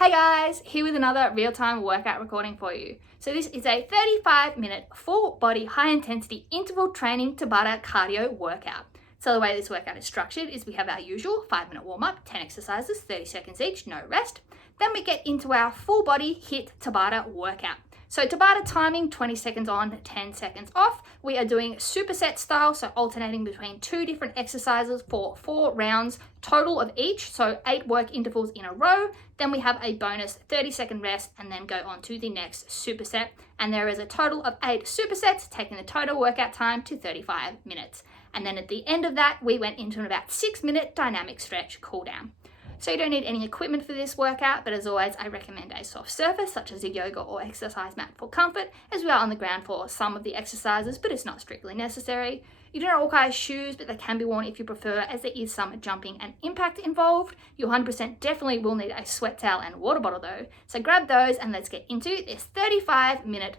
Hey guys, here with another real-time workout recording for you. So this is a 35-minute full body high intensity interval training Tabata cardio workout. So the way this workout is structured is we have our usual 5-minute warm-up, 10 exercises, 30 seconds each, no rest. Then we get into our full body HIIT Tabata workout. So Tabata timing, 20 seconds on, 10 seconds off. We are doing superset style, so alternating between 2 different exercises for 4 rounds total of each, so 8 work intervals in a row. Then we have a bonus 30-second rest and then go on to the next superset. And there is a total of 8 supersets, taking the total workout time to 35 minutes. And then at the end of that, we went into an about 6-minute dynamic stretch cool down. So you don't need any equipment for this workout, but as always, I recommend a soft surface such as a yoga or exercise mat for comfort, as we are on the ground for some of the exercises, but it's not strictly necessary. You don't require shoes, but they can be worn if you prefer, as there is some jumping and impact involved. You 100% definitely will need a sweat towel and water bottle though. So grab those and let's get into this 35-minute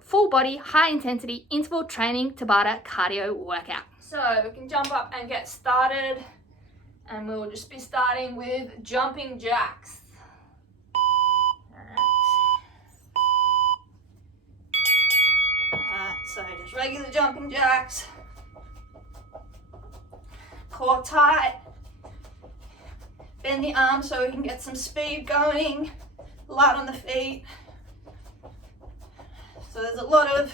full body, high intensity interval training Tabata cardio workout. So we can jump up and get started. And we'll just be starting with jumping jacks. Alright, so just regular jumping jacks. Core tight. Bend the arms so we can get some speed going. Light on the feet. So there's a lot of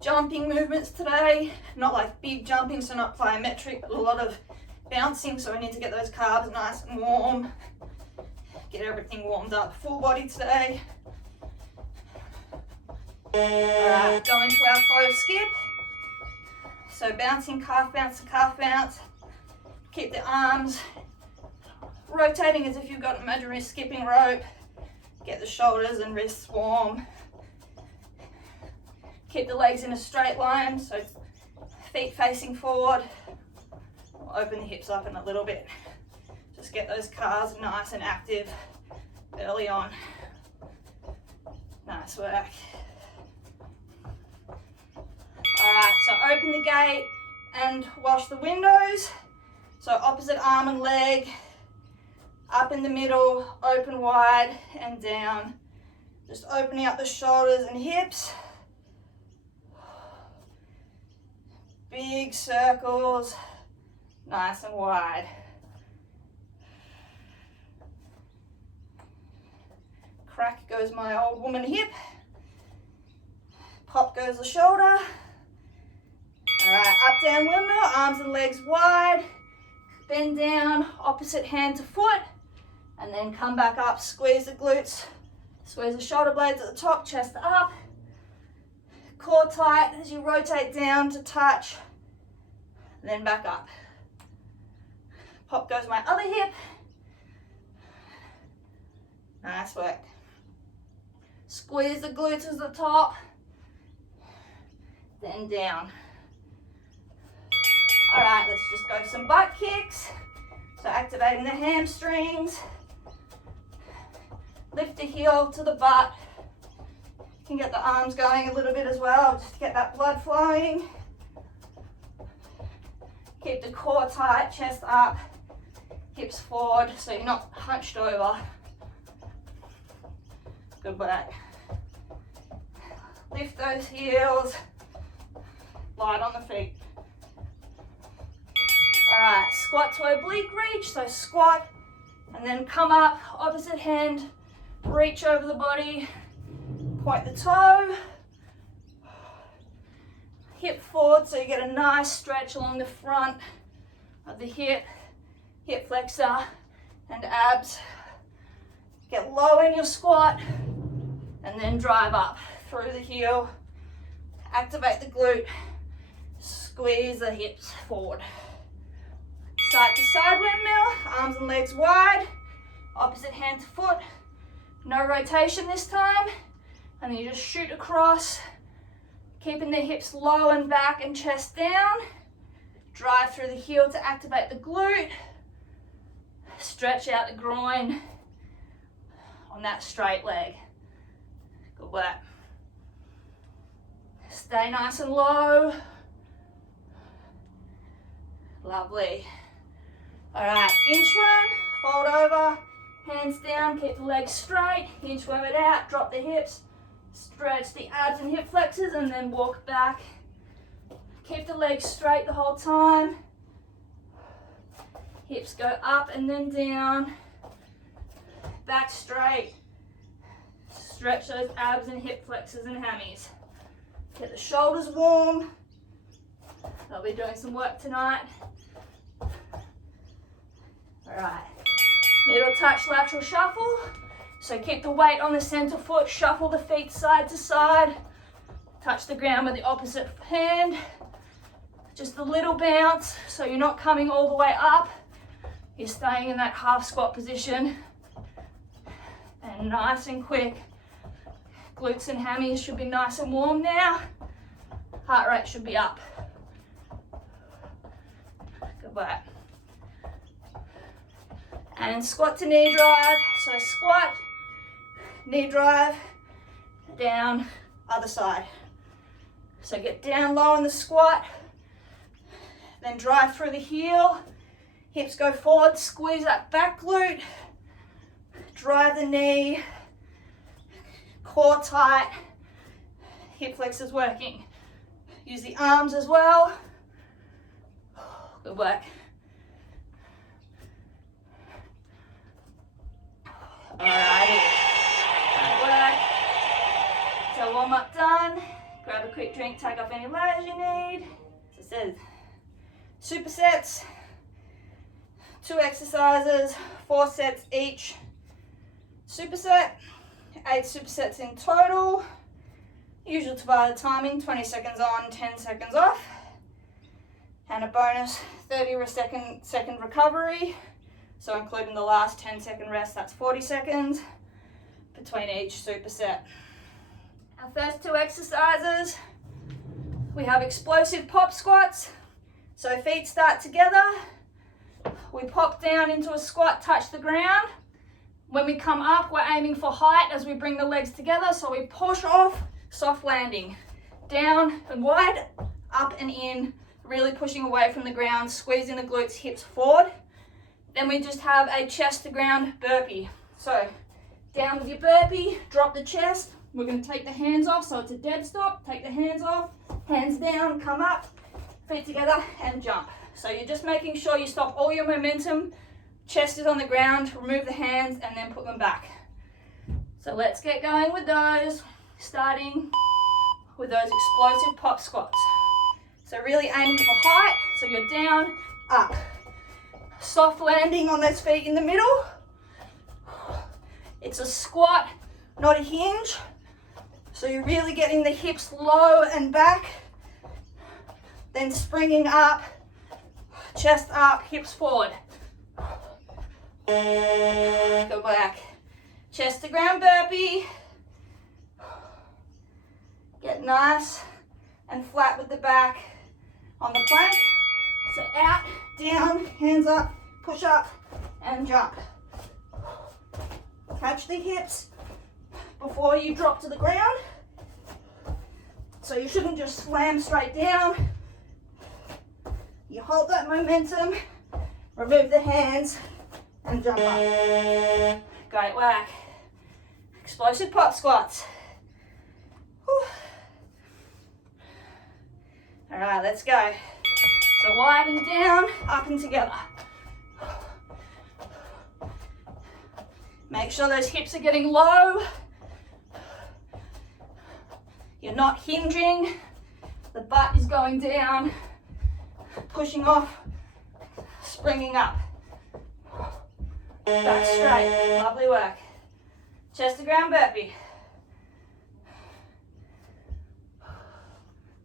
jumping movements today. Not like big jumping, so not plyometric, but a lot of bouncing, so we need to get those calves nice and warm, get everything warmed up. Full body today. Alright, go into our faux skip. So bouncing, calf bounce to calf bounce. Keep the arms rotating as if you've got an imaginary skipping rope. Get the shoulders and wrists warm. Keep the legs in a straight line, so feet facing forward. Open the hips up in a little bit. Just get those calves nice and active early on. Nice work. Alright, so open the gate and wash the windows. So opposite arm and leg, up in the middle, open wide and down. Just opening up the shoulders and hips. Big circles. Nice and wide. Crack goes my old woman hip. Pop goes the shoulder. Alright, up, down, windmill, arms and legs wide. Bend down, opposite hand to foot. And then come back up, squeeze the glutes. Squeeze the shoulder blades at the top, chest up. Core tight as you rotate down to touch. And then back up. Pop goes my other hip. Nice work. Squeeze the glutes at the top. Then down. Alright, let's just go some butt kicks. So activating the hamstrings. Lift the heel to the butt. You can get the arms going a little bit as well, just to get that blood flowing. Keep the core tight, chest up. Hips forward so you're not hunched over. Good work. Lift those heels. Light on the feet. Alright, squat to oblique reach. So squat and then come up, opposite hand, reach over the body, point the toe. Hip forward so you get a nice stretch along the front of the hip. Hip flexor and abs. Get low in your squat and then drive up through the heel. Activate the glute. Squeeze the hips forward. Side to side windmill, arms and legs wide. Opposite hand to foot. No rotation this time. And then you just shoot across. Keeping the hips low and back and chest down. Drive through the heel to activate the glute. Stretch out the groin on that straight leg. Good work. Stay nice and low. Lovely. All right, inchworm, fold over, Hands down, keep the legs straight, inchworm it out, drop the hips, stretch the abs and hip flexors, and then walk back. Keep the legs straight the whole time. Hips go up and then down, back straight. Stretch those abs and hip flexors and hammies. Get the shoulders warm. I'll be doing some work tonight. All right, middle touch, lateral shuffle. So keep the weight on the center foot, shuffle the feet side to side. Touch the ground with the opposite hand. Just a little bounce, so you're not coming all the way up. You're staying in that half squat position. And nice and quick. Glutes and hammies should be nice and warm now. Heart rate should be up. Good work. And squat to knee drive. So squat, knee drive, down, other side. So get down low in the squat, then drive through the heel. Hips go forward, squeeze that back glute, drive the knee, core tight, hip flexors working. Use the arms as well. Good work. Alrighty, good work. So warm up done. Grab a quick drink, take off any layers you need. As I said, supersets, 2 exercises, 4 sets each. Superset, 8 supersets in total. Usual Tabata timing, 20 seconds on, 10 seconds off. And a bonus 30-second recovery. So including the last 10-second rest, that's 40 seconds between each superset. Our first 2 exercises, we have explosive pop squats. So feet start together. We pop down into a squat, touch the ground. When we come up, we're aiming for height as we bring the legs together. So we push off, soft landing. Down and wide, up and in, really pushing away from the ground, squeezing the glutes, hips forward. Then we just have a chest to ground burpee. So down with your burpee, drop the chest. We're going to take the hands off, so it's a dead stop. Take the hands off, hands down, come up, feet together and jump. So you're just making sure you stop all your momentum. Chest is on the ground, remove the hands and then put them back. So let's get going with those, starting with those explosive pop squats. So really aiming for height, so you're down, up. Soft landing on those feet in the middle. It's a squat, not a hinge. So you're really getting the hips low and back. Then springing up, chest up, hips forward. Go back. Chest to ground burpee. Get nice and flat with the back on the plank. So out, down, hands up, push up and jump. Catch the hips before you drop to the ground. So you shouldn't just slam straight down. You hold that momentum, remove the hands and jump up. Great work. Explosive pop squats. Whew. All right, let's go. So wide and down, up and together. Make sure those hips are getting low. You're not hinging. The butt is going down, pushing off, springing up. Back straight, lovely work. Chest to ground burpee.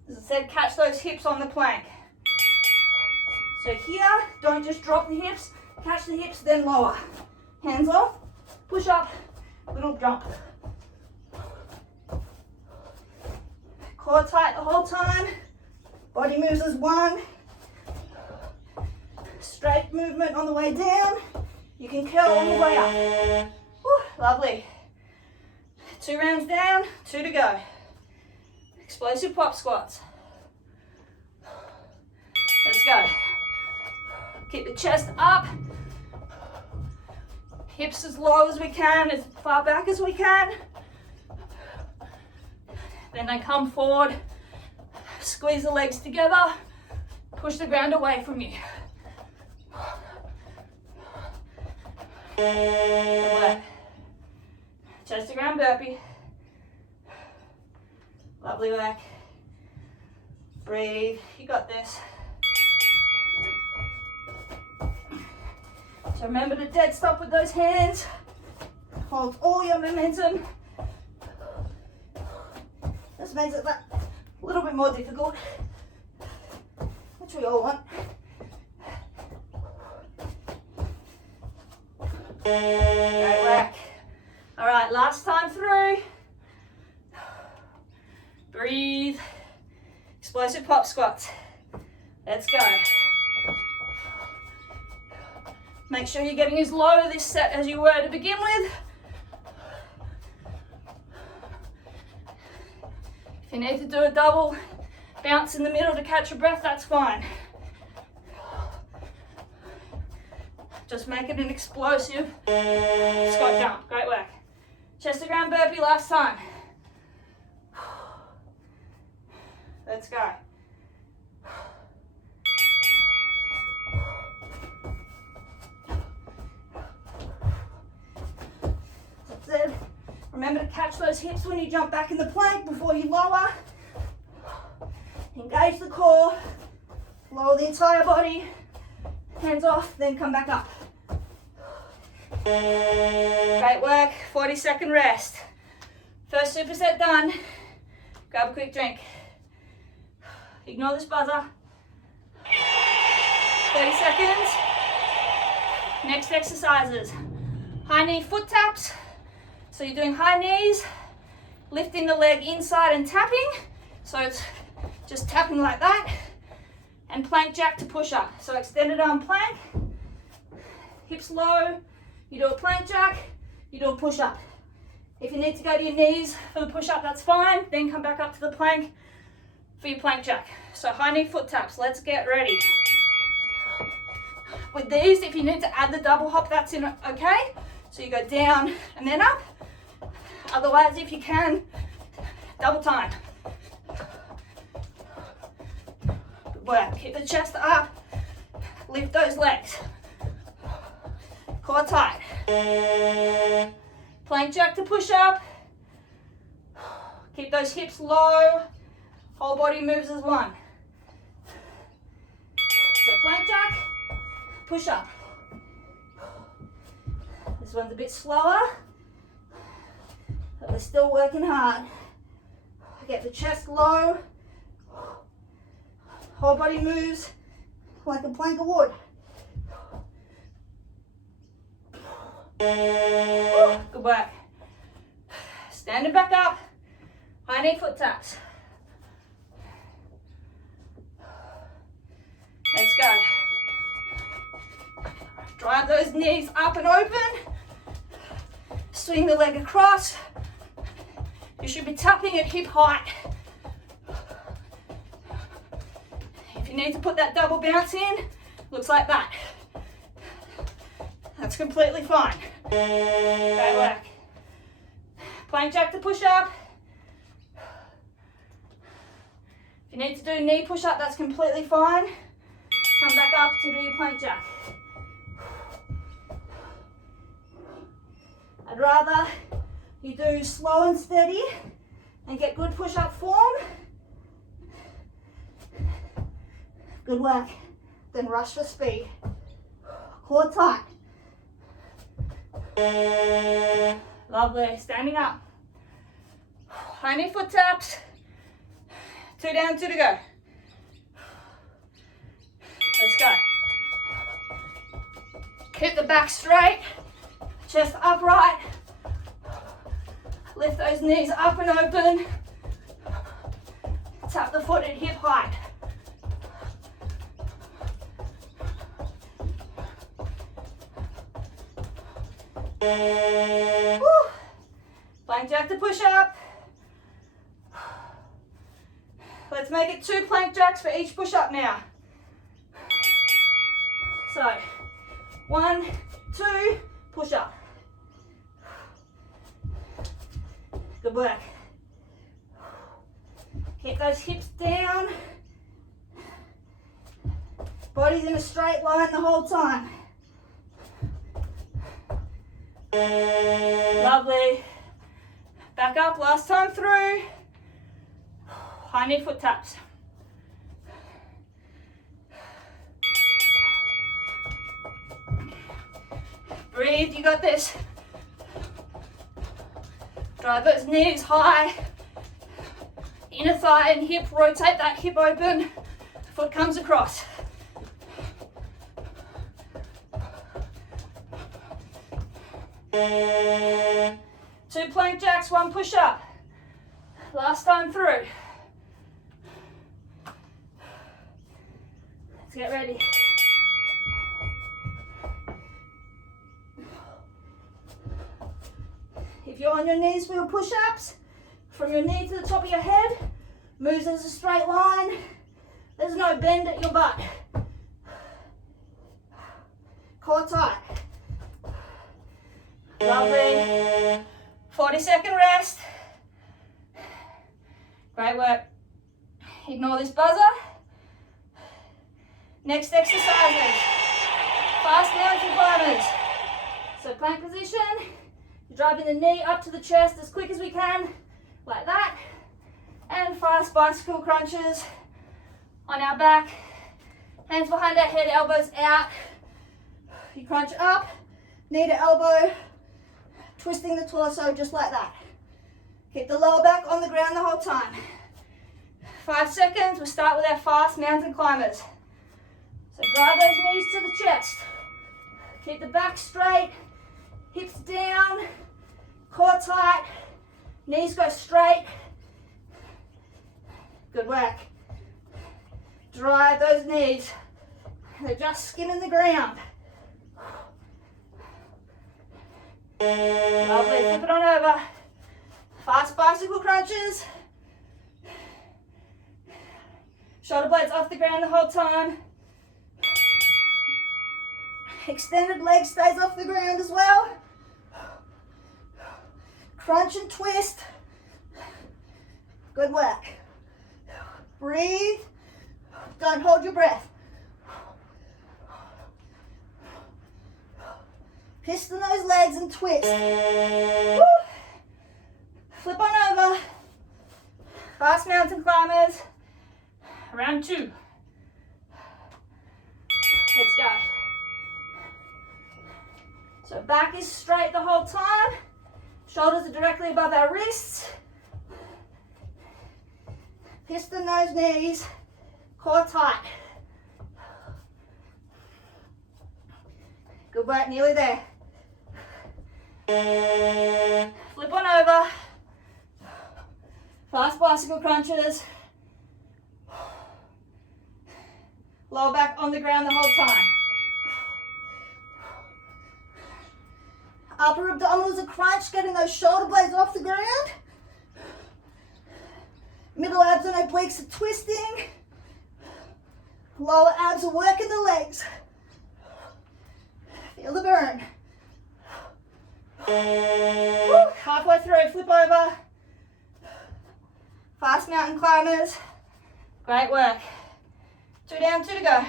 As I said, catch those hips on the plank. So here, don't just drop the hips, catch the hips, then lower. Hands off, push up, little jump. Core tight the whole time, body moves as one. Straight movement on the way down. You can curl on the way up. Whew, lovely. 2 rounds down, 2 to go. Explosive pop squats. Let's go. Keep the chest up. Hips as low as we can, as far back as we can. Then they come forward, squeeze the legs together, push the ground away from you. Good work. Chest to ground burpee. Lovely work. Breathe, you got this. So remember to dead stop with those hands. Hold all your momentum. This makes it a little bit more difficult, which we all want. Great work. All right, last time through. Breathe. Explosive pop squats. Let's go. Make sure you're getting as low this set as you were to begin with. If you need to do a double bounce in the middle to catch your breath, that's fine. Just make it an explosive squat jump. Great work. Chest to ground burpee last time. Let's go. That's it. Remember to catch those hips when you jump back in the plank before you lower. Engage the core. Lower the entire body. Hands off, then come back up. Great work. 40-second rest. First superset done. Grab a quick drink. Ignore this buzzer. 30 seconds. Next exercises. High knee foot taps. So you're doing high knees, lifting the leg inside and tapping. So it's just tapping like that. And plank jack to push up. So extended arm plank. Hips low. You do a plank jack. You do a push up. If you need to go to your knees for the push up, that's fine. Then come back up to the plank for your plank jack. So high knee foot taps, let's get ready. With these, if you need to add the double hop, that's okay. So you go down and then up. Otherwise, if you can, double time. Good work, keep the chest up, lift those legs. Core tight. Plank jack to push up. Keep those hips low. Whole body moves as one. So plank jack, push up. This one's a bit slower, but we're still working hard. Get the chest low. Whole body moves like a plank of wood. Good work. Standing back up. High knee foot taps. Let's go. Drive those knees up and open. Swing the leg across. You should be tapping at hip height. If you need to put that double bounce in, looks like that. That's completely fine. Great work. Plank jack to push up. If you need to do knee push up, that's completely fine. Come back up to do your plank jack. I'd rather you do slow and steady and get good push up form. Good work. Then rush for speed. Core tight. Lovely. Standing up. High knee foot taps. 2 down, 2 to go. Let's go. Keep the back straight. Chest upright. Lift those knees up and open. Tap the foot at hip height. Woo. Plank jack to push up. Let's make it 2 plank jacks for each push up now. So 1, 2, push up. Good work. Keep those hips down. Body's in a straight line the whole time. Lovely. Back up, last time through. High knee foot taps. Breathe, you got this. Drive those knees high. Inner thigh and hip, rotate that hip open. Foot comes across. Two plank jacks, one push up. Last time through. Let's get ready. If you're on your knees for your push-ups, from your knee to the top of your head, moves as a straight line. There's no bend at your butt. Core tight. Lovely. 40-second rest. Great work. Ignore this buzzer. Next exercises. Fast mountain climbers. So plank position. You're driving the knee up to the chest as quick as we can, like that. And fast bicycle crunches on our back. Hands behind our head, elbows out. You crunch up, knee to elbow, twisting the torso just like that. Keep the lower back on the ground the whole time. 5 seconds, we'll start with our fast mountain climbers. So drive those knees to the chest. Keep the back straight, hips down, core tight, knees go straight. Good work. Drive those knees. They're just skimming the ground. Lovely, flip it on over. Fast bicycle crunches. Shoulder blades off the ground the whole time. Extended leg stays off the ground as well. Crunch and twist. Good work. Breathe. Don't hold your breath. Piston those legs and twist. Woo. Flip on over. Fast mountain climbers. Round 2. Let's go. So back is straight the whole time. Shoulders are directly above our wrists. Piston those knees. Core tight. Good work, nearly there. Flip on over. Fast bicycle crunches. Lower back on the ground the whole time. Upper abdominals are crunched, getting those shoulder blades off the ground. Middle abs and obliques are twisting. Lower abs are working the legs. Feel the burn. Woo. Halfway through, flip over. Fast mountain climbers. Great work. 2 down, 2 to go.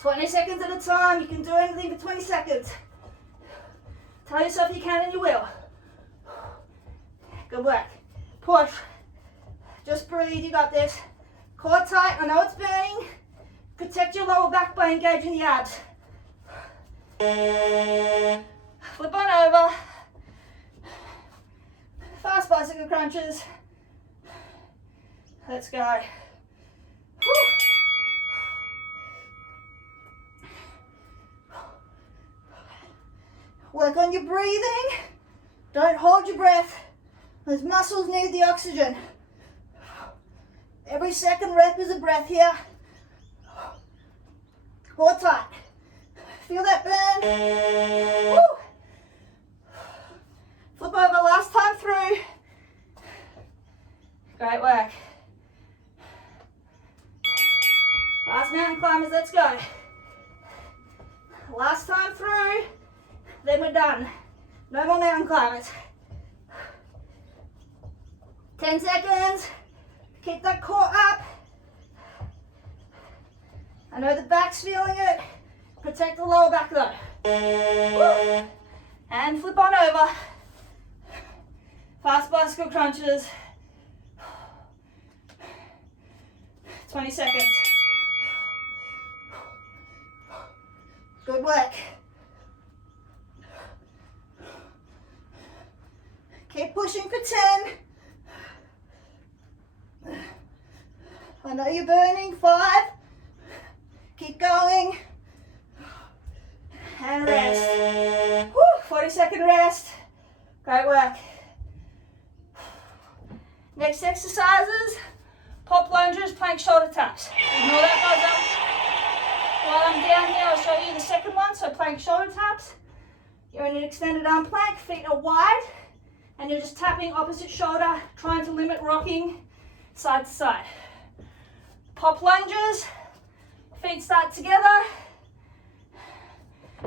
20 seconds at a time. You can do anything for 20 seconds. Tell yourself you can and you will. Good work. Push. Just breathe, you got this. Core tight, I know it's burning. Protect your lower back by engaging the abs. Flip on over. Fast bicycle crunches. Let's go. Whew. Work on your breathing. Don't hold your breath. Those muscles need the oxygen. Every second rep is a breath here. Core tight. Feel that burn? Woo. Flip over last time through. Great work. Fast mountain climbers, let's go. Last time through, then we're done. No more mountain climbers. 10 seconds. Keep that core up. I know the back's feeling it. Protect the lower back though. Woo. And flip on over. Fast bicycle crunches. 20 seconds. Good work. Keep pushing for 10. I know you're burning. 5. Keep going. And rest. Woo, 40-second rest. Great work. Next exercises, pop lunges, plank shoulder taps. Ignore that, guys. While I'm down here, I'll show you the second one. So plank shoulder taps. You're in an extended arm plank, feet are wide, and you're just tapping opposite shoulder, trying to limit rocking side to side. Pop lunges, feet start together.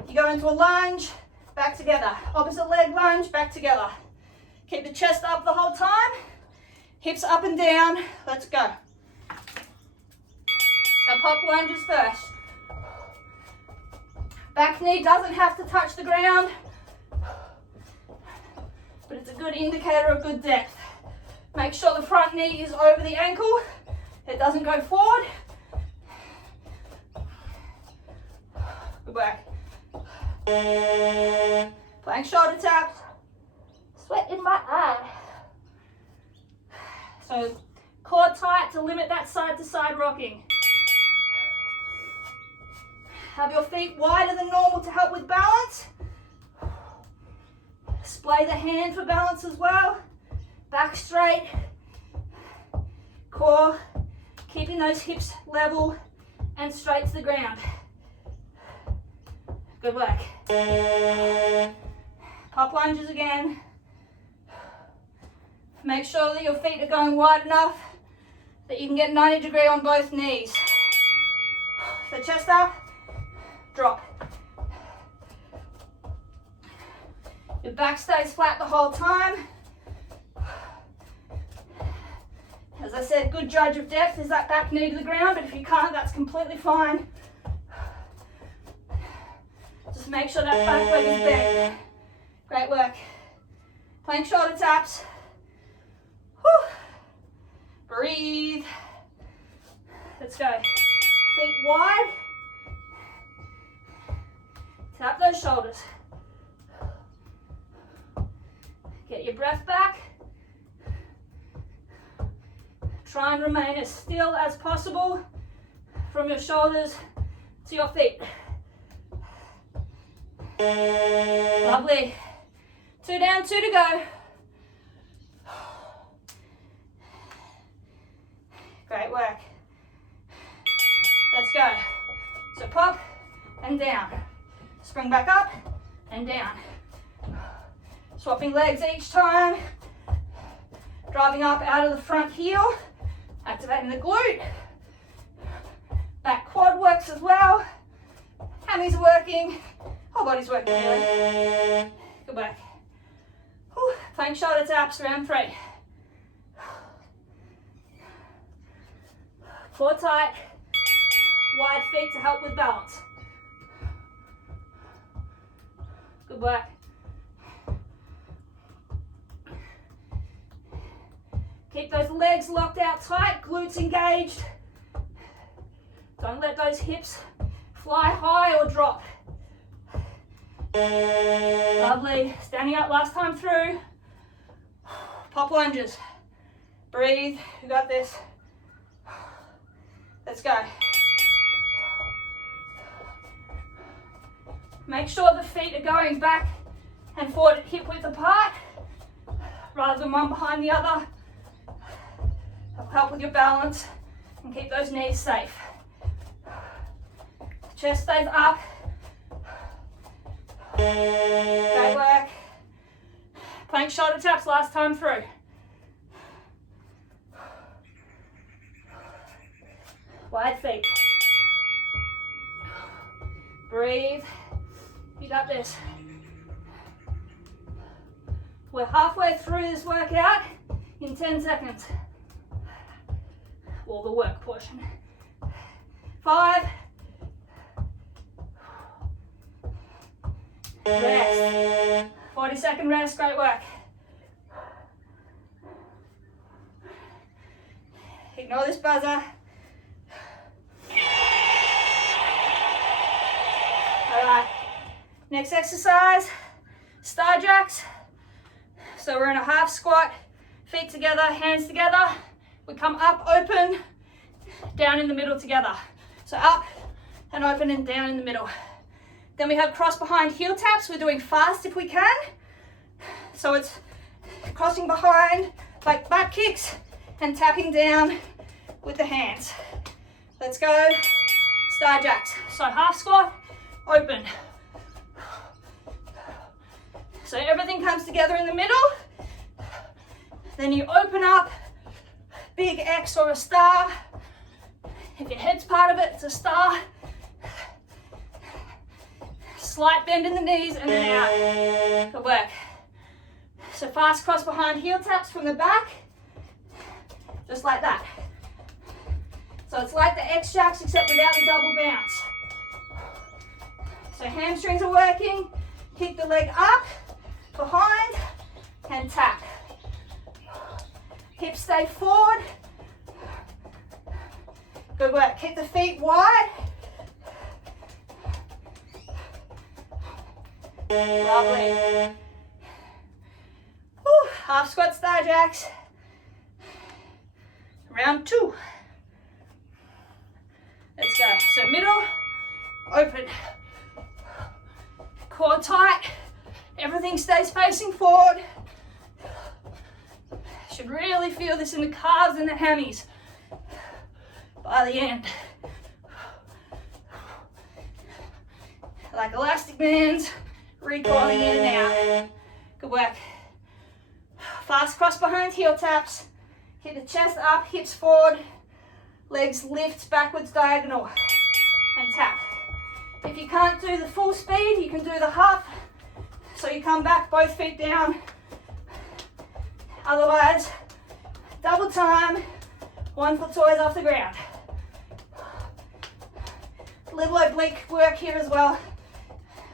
You go into a lunge, back together. Opposite leg lunge, back together. Keep the chest up the whole time. Hips up and down. Let's go. So pop lunges first. Back knee doesn't have to touch the ground, but it's a good indicator of good depth. Make sure the front knee is over the ankle. It doesn't go forward. Good work. Plank shoulder taps. Sweat in my eye. So core tight to limit that side to side rocking. Have your feet wider than normal to help with balance. Splay the hand for balance as well. Back straight. Core, keeping those hips level and straight to the ground. Good work. Pop lunges again. Make sure that your feet are going wide enough that you can get 90 degree on both knees. So chest up, drop. Your back stays flat the whole time. As I said, good judge of depth is that back knee to the ground, but if you can't, that's completely fine. Just make sure that back leg is bent. Great work. Plank shoulder taps. Whew. Breathe. Let's go. Feet wide. Tap those shoulders. Get your breath back. Try and remain as still as possible from your shoulders to your feet. Lovely. 2 down, 2 to go. Great work. Let's go. So pop and down. Spring back up and down. Swapping legs each time. Driving up out of the front heel. Activating the glute. Back quad works as well. Hammies are working. Whole body's working really. Good work. Whew. Plank shoulder taps, round 3. Core tight. Wide feet to help with balance. Good work. Keep those legs locked out tight, glutes engaged. Don't let those hips fly high or drop. Lovely. Standing up last time through. Pop lunges. Breathe. You got this. Let's go. Make sure the feet are going back and forward at hip width apart rather than one behind the other. That'll help with your balance and keep those knees safe. Chest stays up. Great work. Plank shoulder taps last time through. Wide feet. Breathe. You got this. We're halfway through this workout in 10 seconds. Well, the work portion. 5. Rest. 40-second rest, great work. Ignore this buzzer. Alright, next exercise, star jacks. So we're in a half squat, feet together, hands together. We come up, open, down in the middle together. So up and open and down in the middle. Then we have cross behind heel taps. We're doing fast if we can. So it's crossing behind like butt kicks and tapping down with the hands. Let's go, star jacks. So half squat, open. So everything comes together in the middle. Then you open up, big X or a star. If your head's part of it, it's a star. Slight bend in the knees and then out. Good work. So fast cross behind heel taps from the back. Just like that. So it's like the X jacks except without the double bounce. So hamstrings are working. Kick the leg up, behind, and tap. Hips stay forward. Good work. Keep the feet wide. Lovely. Woo. Half squat star jacks. Round 2. Let's go. So middle, open. Core tight. Everything stays facing forward. Should really feel this in the calves and the hammies by the end. Like elastic bands, recoiling in and out. Good work. Fast cross behind heel taps. Hit the chest up, hips forward. Legs lift backwards diagonal and tap. If you can't do the full speed, you can do the half. So you come back, both feet down. Otherwise, double time, 1 foot's always off the ground. Little oblique work here as well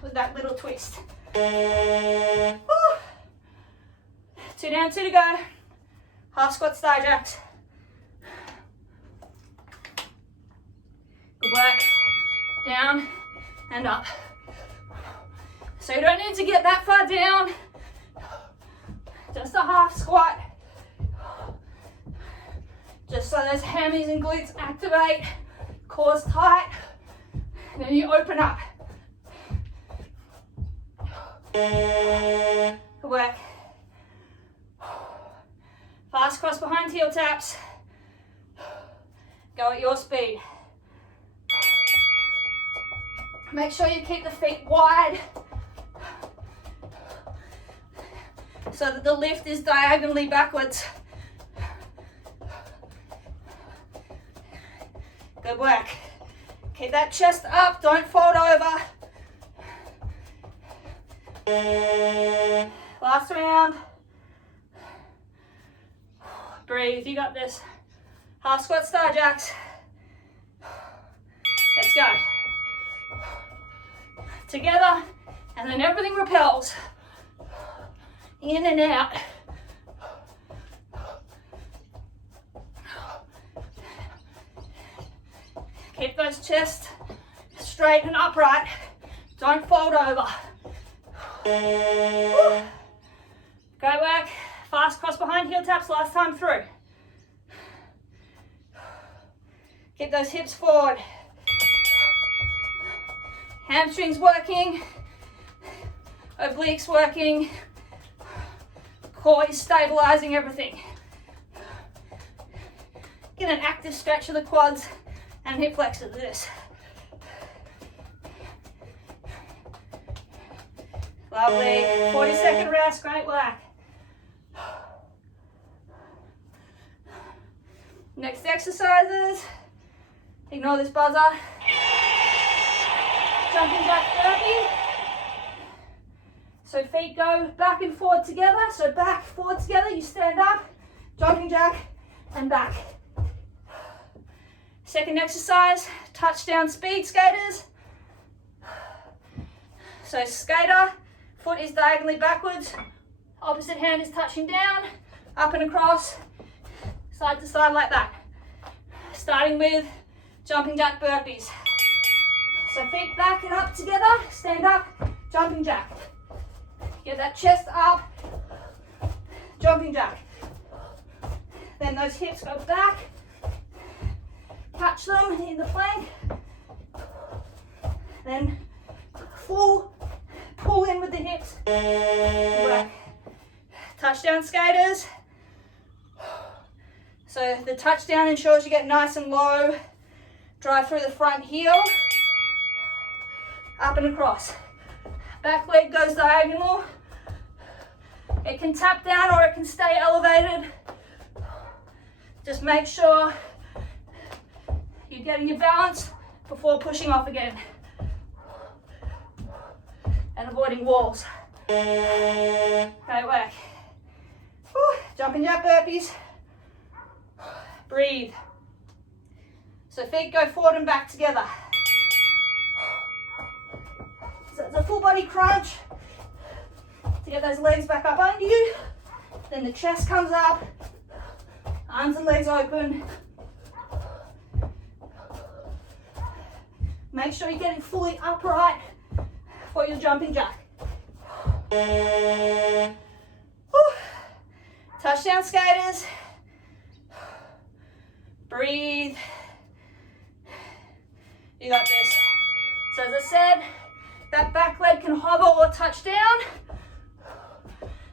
with that little twist. Woo. 2 down, 2 to go. Half squat star jacks. Good work. Down and up. So you don't need to get that far down. Just a half squat. Just so those hammies and glutes activate. Core's tight. And then you open up. Good work. Fast cross behind heel taps. Go at your speed. Make sure you keep the feet wide so that the lift is diagonally backwards. Good work. Keep that chest up, don't fold over. Last round. Breathe, you got this. Half squat star jacks. Let's go. Together, and then everything repels. In and out. Keep those chests straight and upright. Don't fold over. Woo. Great work. Fast cross behind heel taps last time through. Keep those hips forward. Hamstrings working. Obliques working. Core is stabilizing everything. Get an active stretch of the quads and hip flexors with this. Lovely. 40-second rest, great work. Next exercises. Ignore this buzzer. Jumping jack therapy. So feet go back and forward together. So back, forward together, you stand up, jumping jack, and back. Second exercise, touchdown speed skaters. So skater, foot is diagonally backwards, opposite hand is touching down, up and across, side to side like that. Starting with jumping jack burpees. So feet back and up together, stand up, jumping jack. Get that chest up, jumping jack. Then those hips go back, catch them in the plank. Then full pull in with the hips. Work. Touchdown skaters. So the touchdown ensures you get nice and low. Drive through the front heel. Up and across. Back leg goes diagonal. It can tap down or it can stay elevated. Just make sure you're getting your balance before pushing off again. And avoiding walls. Great work. Whew. Jumping jack burpees. Breathe. So feet go forward and back together. So it's a full body crunch to get those legs back up under you. Then the chest comes up, arms and legs open. Make sure you're getting fully upright for your jumping jack. Whew. Touchdown skaters. Breathe. You got this. So as I said, that back leg can hover or touch down.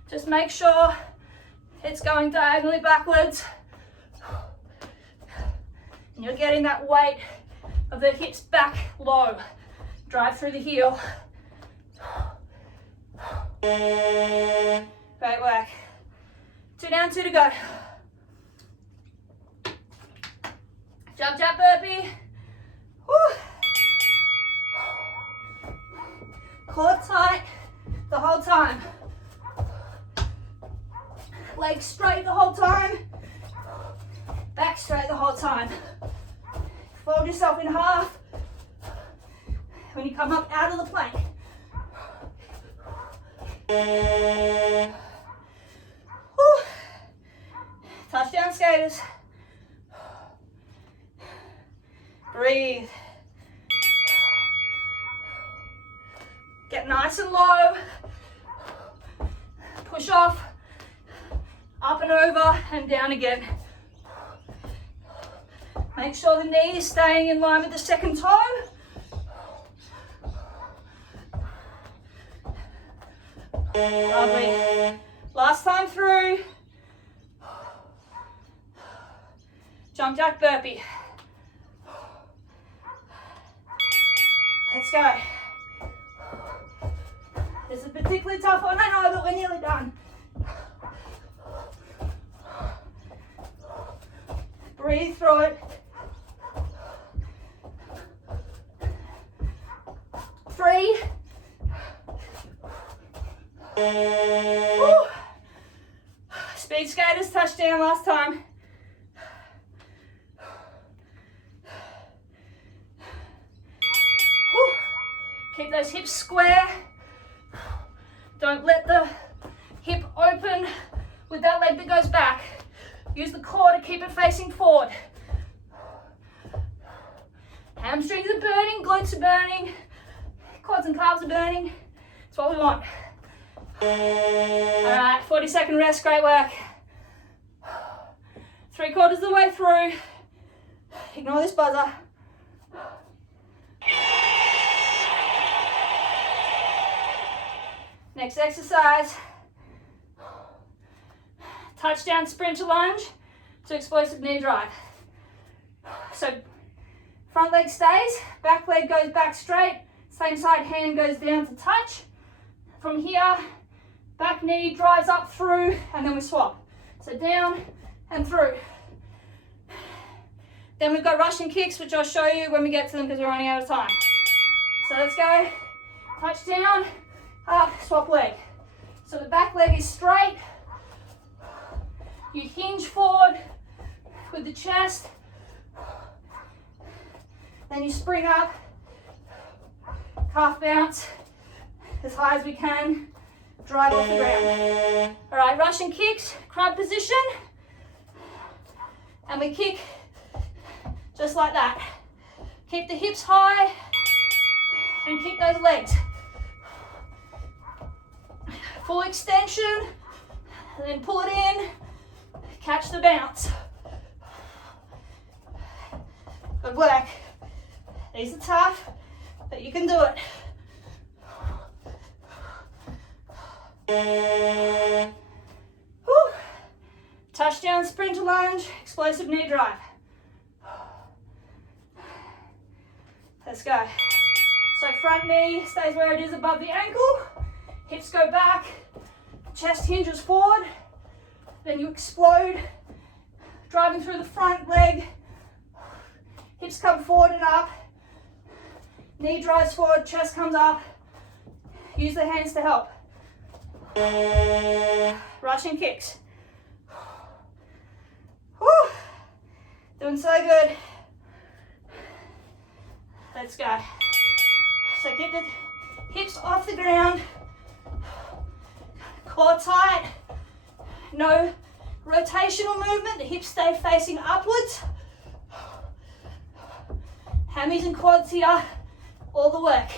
Just make sure it's going diagonally backwards. And you're getting that weight of the hips back low. Drive through the heel. Great work. 2 down, 2 to go. Jump, jump, burpee. Woo. Core tight the whole time. Legs straight the whole time. Back straight the whole time. Fold yourself in half when you come up out of the plank. Woo. Touchdown skaters. Breathe. Get nice and low. Push off. Up and over and down again. Make sure the knee is staying in line with the second toe. Lovely. Last time through. Jump jack burpee. Let's go. This is a particularly tough one, I know, but we're nearly done. Breathe through it. 3. Woo. Speed skaters, touchdown last time. Woo. Keep those hips square. Don't let the hip open with that leg that goes back. Use the core to keep it facing forward. Hamstrings are burning, glutes are burning, quads and calves are burning. That's what we want. All right, 40-second rest, great work. 3/4 of the way through. Ignore this buzzer. Next exercise. Touchdown sprinter lunge to explosive knee drive. So front leg stays, back leg goes back straight, same side hand goes down to touch. From here, back knee drives up through, and then we swap. So down and through. Then we've got Russian kicks, which I'll show you when we get to them because we're running out of time. So let's go, touch down, up, swap leg. So the back leg is straight. You hinge forward with the chest. Then you spring up, calf bounce as high as we can, drive off the ground. All right, Russian kicks, crab position. And we kick just like that. Keep the hips high and kick those legs. Full extension, and then pull it in, catch the bounce. Good work. These are tough, but you can do it. Whew. Touchdown, sprinter lunge, explosive knee drive. Let's go. So front knee stays where it is above the ankle, hips go back, chest hinges forward, then you explode, driving through the front leg, hips come forward and up, knee drives forward, chest comes up, use the hands to help. Russian kicks. Whew. Doing so good. Let's go. So keep the hips off the ground, core tight, no rotational movement, the hips stay facing upwards. Hammies and quads here, all the work.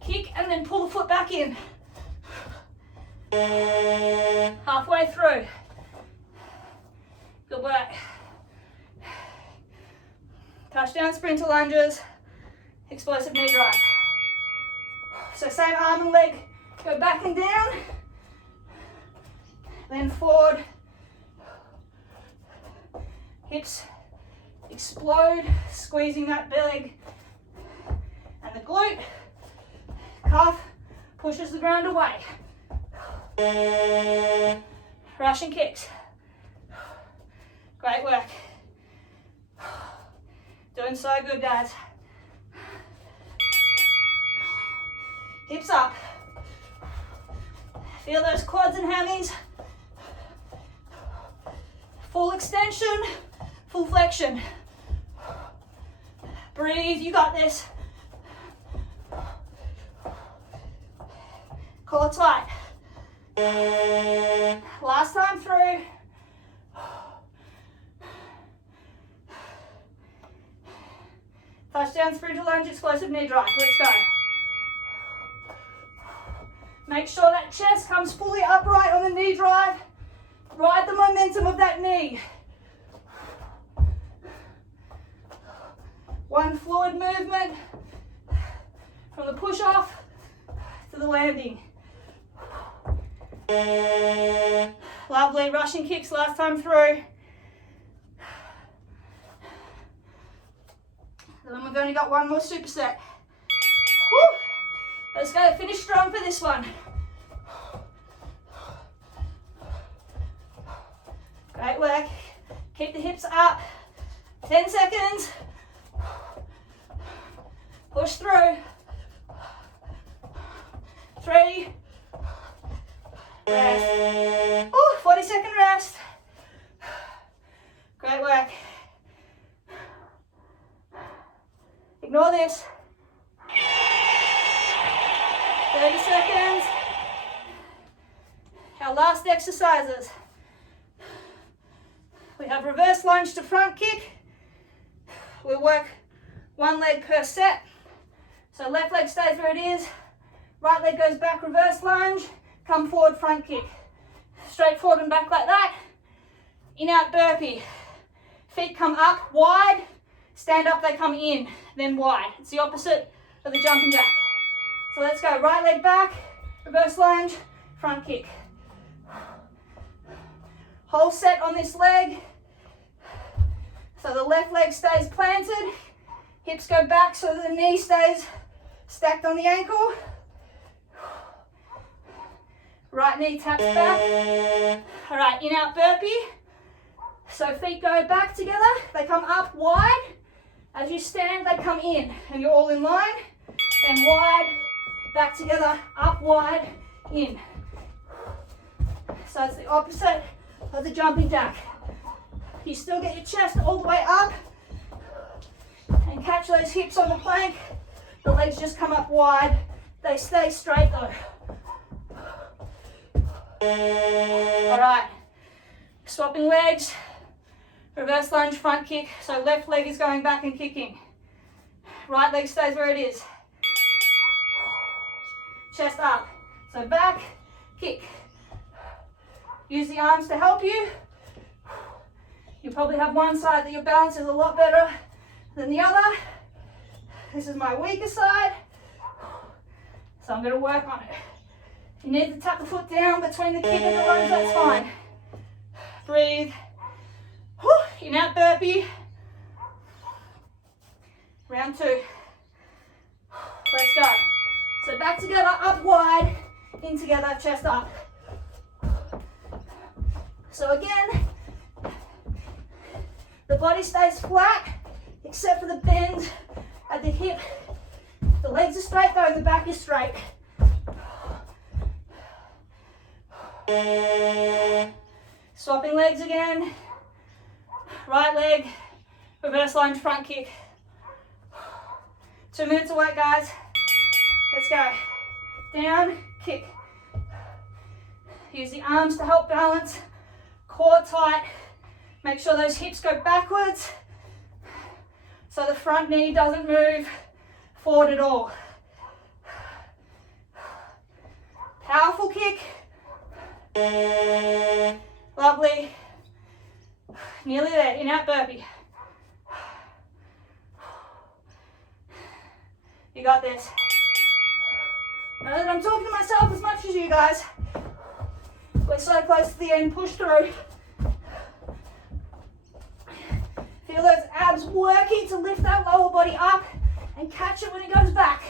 Kick and then pull the foot back in. Halfway through. Good work. Touchdown sprinter lunges, explosive knee drive. So same arm and leg, go back and down, then forward. Hips explode, squeezing that leg and the glute. Calf pushes the ground away. Russian kicks. Great work. Doing so good, guys. Hips up. Feel those quads and hammies. Full extension, full flexion. Breathe, you got this. Core tight. Last time through. Touchdown, sprinter lunge, explosive knee drive. Let's go. Make sure that chest comes fully upright on the knee drive. Ride the momentum of that knee. One fluid movement from the push off to the landing. Lovely Russian kicks last time through. Then we've only got one more superset. Woo! Let's go, finish strong for this one. Great work. Keep the hips up. 10 seconds. Push through. 3. Rest. Ooh, 40-second rest. Great work. Ignore this. 30 seconds. Our last exercises. We have reverse lunge to front kick. We'll work one leg per set. So left leg stays where it is. Right leg goes back, reverse lunge. Come forward, front kick. Straight forward and back like that. In, out, burpee. Feet come up, wide. Stand up, they come in, then wide. It's the opposite of the jumping jack. So let's go. Right leg back, reverse lunge, front kick. Whole set on this leg. So the left leg stays planted. Hips go back so the knee stays stacked on the ankle. Right knee taps back. All right, in, out, burpee. So feet go back together. They come up wide. As you stand, they come in. And you're all in line. Then wide, back together, up, wide, in. So it's the opposite of the jumping jack. You still get your chest all the way up and catch those hips on the plank. The legs just come up wide. They stay straight though. All right, swapping legs, reverse lunge, front kick. So left leg is going back and kicking. Right leg stays where it is. Chest up. So back, kick. Use the arms to help you. You probably have one side that your balance is a lot better than the other. This is my weaker side. So I'm going to work on it. If you need to tap the foot down between the kick and the lunge, that's fine. Breathe. In out burpee. Round 2. Let's go. So back together, up wide, in together, chest up. So again, the body stays flat, except for the bend at the hip. The legs are straight though, the back is straight. Swapping legs again. Right leg, reverse lunge, front kick. 2 minutes of work, guys. Let's go. Down, kick. Use the arms to help balance. Core tight. Make sure those hips go backwards so the front knee doesn't move forward at all. Powerful kick. Lovely. Nearly there. In out burpee. You got this. Know that I'm talking to myself as much as you guys. We're so close to the end. Push through. Feel those abs working to lift that lower body up and catch it when it goes back.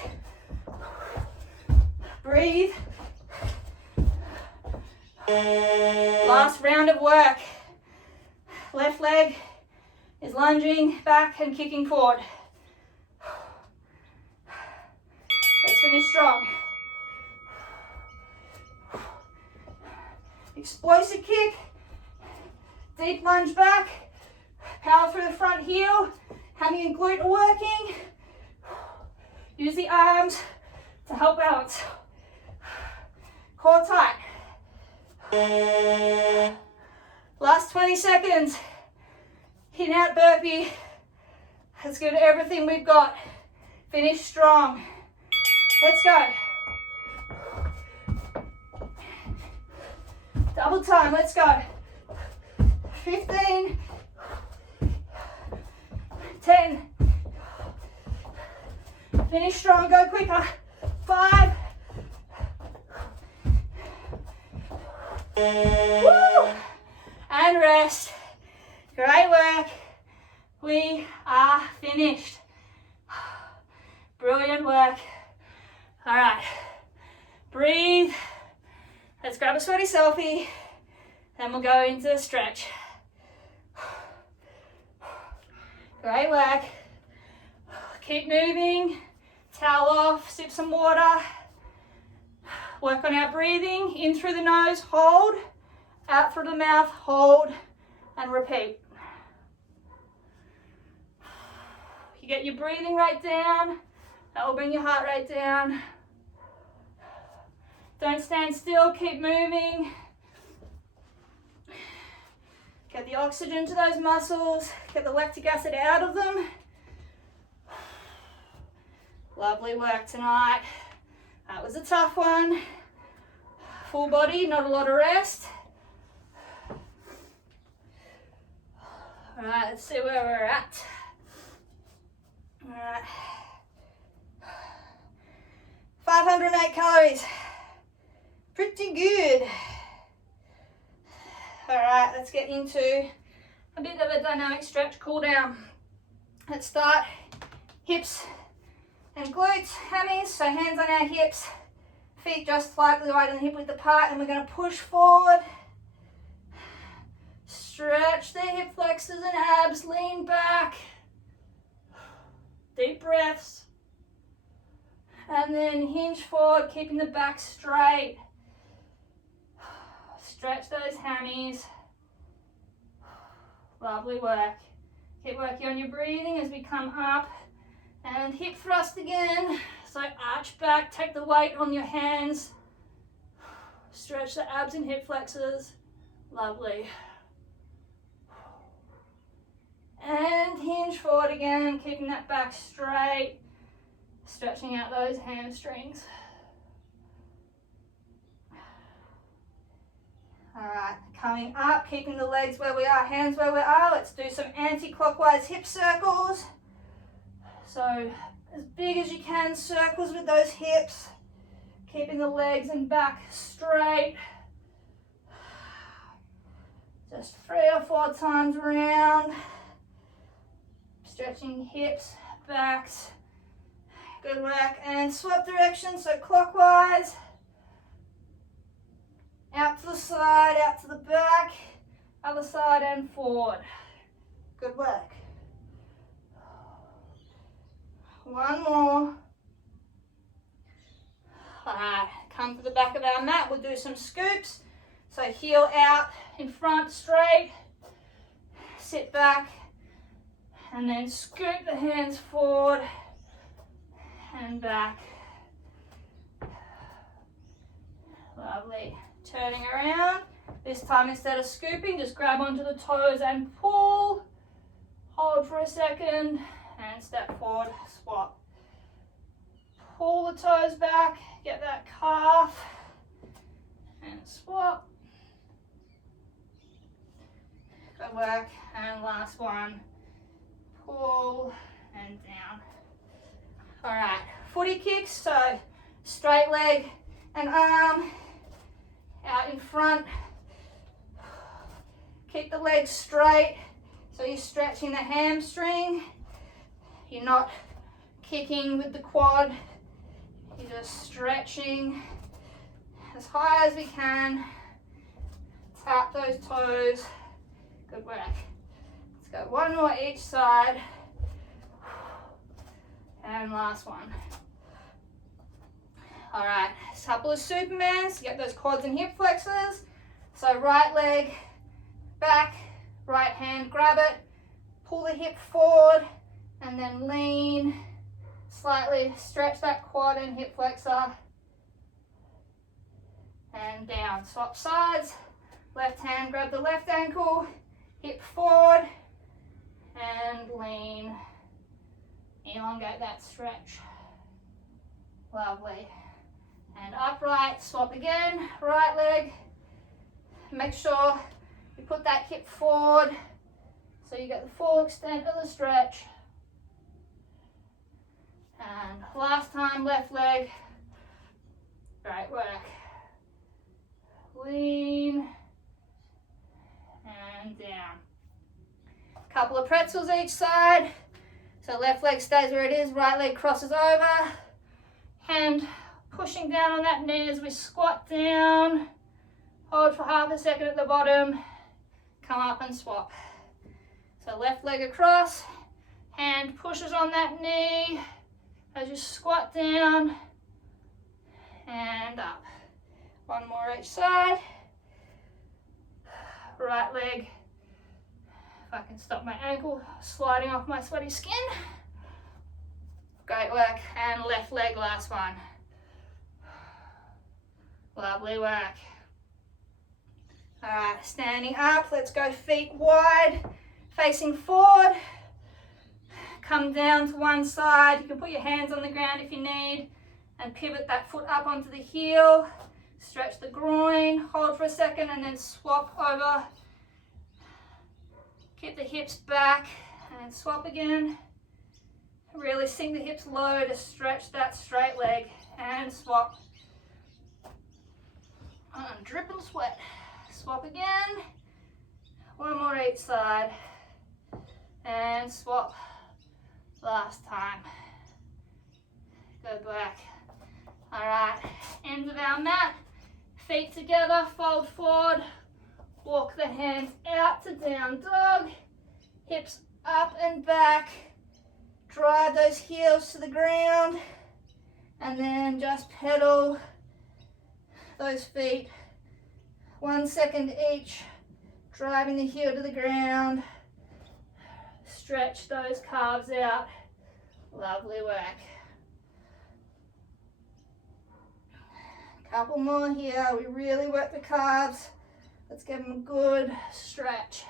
Breathe. Last round of work. Left leg is lunging back and kicking forward. Let's finish strong. Explosive kick. Deep lunge back. Power through the front heel. Hammy and glute are working. Use the arms to help balance. Core tight. Last 20 seconds. In out burpee. Let's give it everything we've got. Finish strong. Let's go. Double time, let's go. 15. 10. Finish strong, go quicker. 5. Woo! And rest. Great work. We are finished. Brilliant work. All right. Breathe. Let's grab a sweaty selfie. Then we'll go into the stretch. Great work. Keep moving. Towel off, sip some water. Work on our breathing. In through the nose, hold. Out through the mouth, hold. And repeat. You get your breathing rate down. That will bring your heart rate down. Don't stand still, keep moving. Get the oxygen to those muscles. Get the lactic acid out of them. Lovely work tonight. That was a tough one. Full body, not a lot of rest. All right, let's see where we're at. All right. 508 calories. Pretty good. All right, let's get into a bit of a dynamic stretch, cool down. Let's start hips and glutes, hammies, so hands on our hips, feet just slightly wider than hip width apart, and we're going to push forward. Stretch the hip flexors and abs, lean back. Deep breaths. And then hinge forward, keeping the back straight. stretch those hammies. Lovely work. Keep working on your breathing as we come up. And hip thrust again. So arch back, take the weight on your hands. Stretch the abs and hip flexors. Lovely. And hinge forward again, keeping that back straight. Stretching out those hamstrings. All right, coming up, keeping the legs where we are, hands where we are. Let's do some anti-clockwise hip circles. So as big as you can, circles with those hips, keeping the legs and back straight. Just 3 or 4 times around. Stretching hips, backs. Good work. And swap direction, so clockwise. Out to the side, out to the back, other side and forward. Good work. One more. All right, come to the back of our mat. We'll do some scoops. So heel out, in front, straight. Sit back, and then scoop the hands forward and back. Lovely. Turning around. This time, instead of scooping, just grab onto the toes and pull. Hold for a second and step forward, swap. Pull the toes back, get that calf and swap. Good work. And last one. Pull and down. All right, footy kicks. So straight leg and arm out in front. Keep the legs straight. So you're stretching the hamstring. You're not kicking with the quad. You're just stretching as high as we can. Tap those toes. Good work. Let's go one more each side. And last one. All right, a couple of Supermans to get those quads and hip flexors. So right leg back, right hand grab it, pull the hip forward, and then lean, slightly stretch that quad and hip flexor, and down. Swap sides, left hand grab the left ankle, hip forward, and lean. Elongate that stretch. Lovely. And upright, swap again, right leg. Make sure you put that hip forward so you get the full extent of the stretch. And last time, left leg. Great work. Lean and down. Couple of pretzels each side. So left leg stays where it is, right leg crosses over. Hand pushing down on that knee as we squat down. Hold for half a second at the bottom. Come up and swap. So left leg across, hand pushes on that knee as you squat down and up. One more each side. Right leg. If I can stop my ankle sliding off my sweaty skin. Great work. And left leg, last one. Lovely work. All right, standing up. Let's go feet wide, facing forward. Come down to one side. You can put your hands on the ground if you need and pivot that foot up onto the heel. Stretch the groin, hold for a second and then swap over. Keep the hips back and swap again. Really sink the hips low to stretch that straight leg and swap. And drip and sweat. Swap again. One more each side. And swap. Last time. Good work. All right, ends of our mat. Feet together, fold forward. Walk the hands out to down dog. Hips up and back. Drive those heels to the ground. And then just pedal those feet 1 second each, driving the heel to the ground. Stretch those calves out. Lovely work. Couple more here. We really work the calves. Let's give them a good stretch.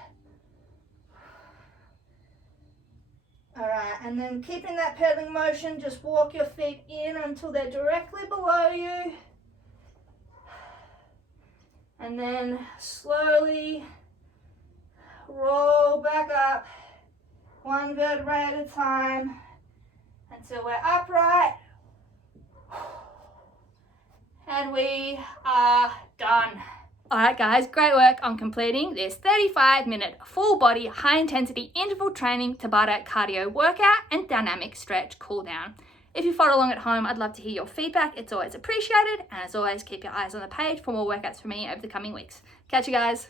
All right, and then keeping that pedaling motion, just walk your feet in until they're directly below you. And then slowly roll back up, one vertebrae at a time, until we're upright. And we are done. All right, guys, great work on completing this 35-minute full body, high intensity interval training Tabata cardio workout and dynamic stretch cool down. If you follow along at home, I'd love to hear your feedback. It's always appreciated. And as always, keep your eyes on the page for more workouts from me over the coming weeks. Catch you guys.